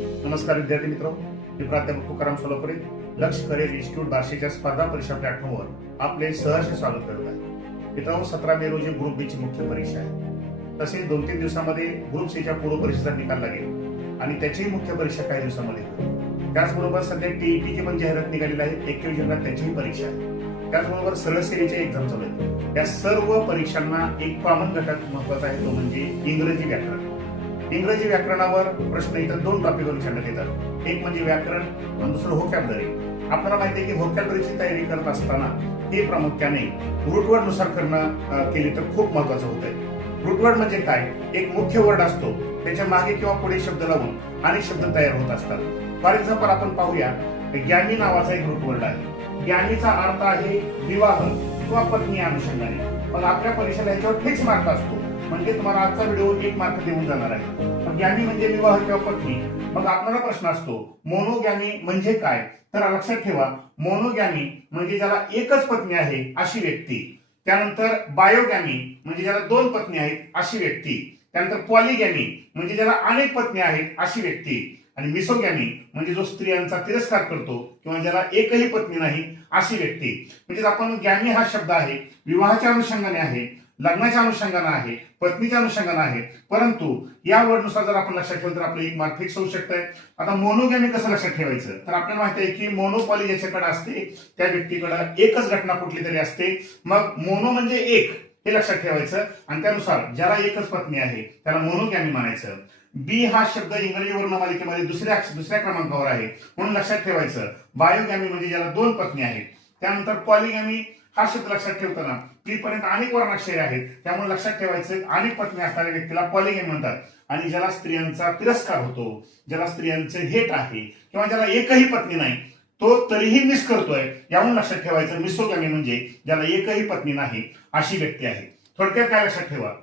नमस्कार विद्यार्थी मित्र, मी प्राध्यापक तुकाराम सोलापुरे लक्ष करिअर इन्स्टिट्यूट बार्शीच्या स्पर्धा परीक्षा प्लॅटफॉर्मवर आपले सहर्ष स्वागत करत आहे. मित्रांनो, 17 मे रोजी ग्रुप बी ची मुख्य परीक्षा आहे. तसेच 2-3 दिवसांमध्ये ग्रुप सी च्या पूर्व परीक्षेचा निकाल लागेल आणि त्याचीही मुख्य परीक्षा काही दिवसांमध्ये होईल. त्याचबरोबर सध्या टीईटी ची पण जाहिरात निघालेली आहे. 21 जूनला त्याचीही परीक्षा आहे. त्याचबरोबर सरळ सेवेचे एक्झाम चालू आहेत. या सर्व परीक्षांना एक कॉमन घटक महत्वाचा आहे, तो म्हणजे इंग्रजी व्याकरण. इंग्रजी व्याकरणावर प्रश्न इतर 2 टॉपिकवर विचारण्यात येतात. एक म्हणजे व्याकरण आणि दुसरं व्होकॅब्युलरी. आपल्याला माहिती आहे की व्होकॅब्युलरीची तयारी करत असताना हे प्रामुख्याने रूटवर्ड नुसार करणं केली तर खूप महत्वाचं होतंय. रूटवर्ड म्हणजे काय? एक मुख्य वर्ड असतो, त्याच्या मागे किंवा पुढे शब्द लावून अनेक शब्द तयार होत असतात. फॉर एक्झाम्पल आपण पाहूया, ज्ञानी नावाचा एक रूटवर्ड आहे. ज्ञानीचा अर्थ आहे विवाह किंवा पत्नी या अनुषंगाने. मग आपल्या परीक्षेला ह्याच्यावर फिक्स मार्क असतो, म्हणजे तुम्हाला आजचा व्हिडिओ 1 मार्क देऊन जाणार आहे. ज्ञानी म्हणजे विवाह किंवा पत्नी. मग आपल्याला प्रश्न असतो, मोनोग्यामी म्हणजे काय? तर लक्षात ठेवा, मोनोग्यामी म्हणजे ज्याला एकच पत्नी आहे अशी व्यक्ती. त्यानंतर बायोगॅमी म्हणजे ज्याला 2 पत्नी आहेत अशी व्यक्ती. त्यानंतर पॉलिगॅमी म्हणजे ज्याला अनेक पत्नी आहेत अशी व्यक्ती. आणि मिसोगॅमी म्हणजे जो स्त्रियांचा तिरस्कार करतो किंवा ज्याला एकही पत्नी नाही अशी व्यक्ती. म्हणजे आपण गॅमी हा शब्द आहे, विवाहाच्या अनुषंगाने आहे, लग्नाच्या अनुषंगाने आहे, पत्नीच्या अनुषंगाने आहे. परंतु या वर्डनुसार जर आपण लक्षात ठेवलं तर आपलं 1 मार्क फिक्स होऊ शकतंय. आता मोनोगॅमी कसं लक्षात ठेवायचं? तर आपल्याला माहिती आहे की मोनोपॉली ज्याच्याकडे असते त्या व्यक्तीकडे एकच घटना कुठली तरी असते. मग मोनो म्हणजे एक, हे लक्षात ठेवायचं. आणि त्यानुसार ज्याला एकच पत्नी आहे त्याला मोनोगॅमी म्हणायचं. बी हा शब्द इंग्रजी वर्णमालिकेमध्ये दुसऱ्या क्रमांकावर आहे, म्हणून लक्षात ठेवायचं. बायोगॅमी म्हणजे ज्याला 2 पत्नी आहेत. त्यानंतर पॉलिगॅमी हा शब्द लक्षात ठेवताना पी पर्यंत अनेक वर्णाक्षरे आहेत, त्यामुळे लक्षात ठेवायचं अनेक पत्नी असणाऱ्या व्यक्तीला पॉलिगॅमी म्हणतात. आणि ज्याला स्त्रियांचा तिरस्कार होतो, ज्याला स्त्रियांचे हेट आहे किंवा ज्याला एकही पत्नी नाही, तो तरीही मिस करतोय, यावरून लक्षात ठेवायचं मिसोगॅमी म्हणजे ज्याला एकही पत्नी नाही अशी व्यक्ती आहे. थोडक्यात काय लक्षात ठेवा,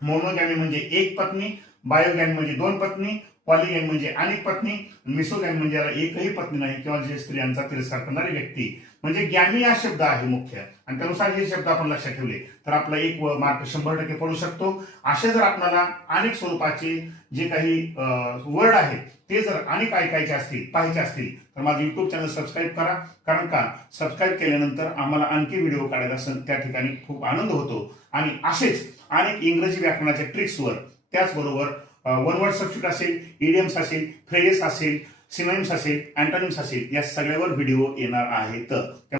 मोनोगॅमी म्हणजे 1 पत्नी, बायोगॅमी म्हणजे 2 पत्नी, पॉलिगॅमी म्हणजे अनेक पत्नी, मिसोगॅमी म्हणजे ज्याला एकही पत्नी नाही किंवा जे स्त्रियांचा तिरस्कार करणारी व्यक्ती. म्हणजे गॅमी हा शब्द आहे मुख्य, आणि त्यानुसार हे शब्द आपण लक्षात ठेवले तर आपला 1 मार्क 100% पडू शकतो. असे जर आपल्याला अनेक स्वरूपाचे जे काही वर्ड आहेत ते जर अनेक ऐकायचे असतील, पाहायचे असतील तर माझं युट्यूब चॅनल सबस्क्राईब करा. कारण का, सबस्क्राईब केल्यानंतर आम्हाला आणखी व्हिडिओ काढायला असेल त्या ठिकाणी खूप आनंद होतो. आणि असेच अनेक इंग्रजी व्याकरणाच्या ट्रिक्सवर, त्याचबरोबर वन वर्ड सबस्टिट्यूट असेल, इडियम्स असेल, फ्रेजेस असेल, सिनोनिम्स असेल, अँटोनिम्स असेल, या सगळ्यावर व्हिडिओ येणार आहेत.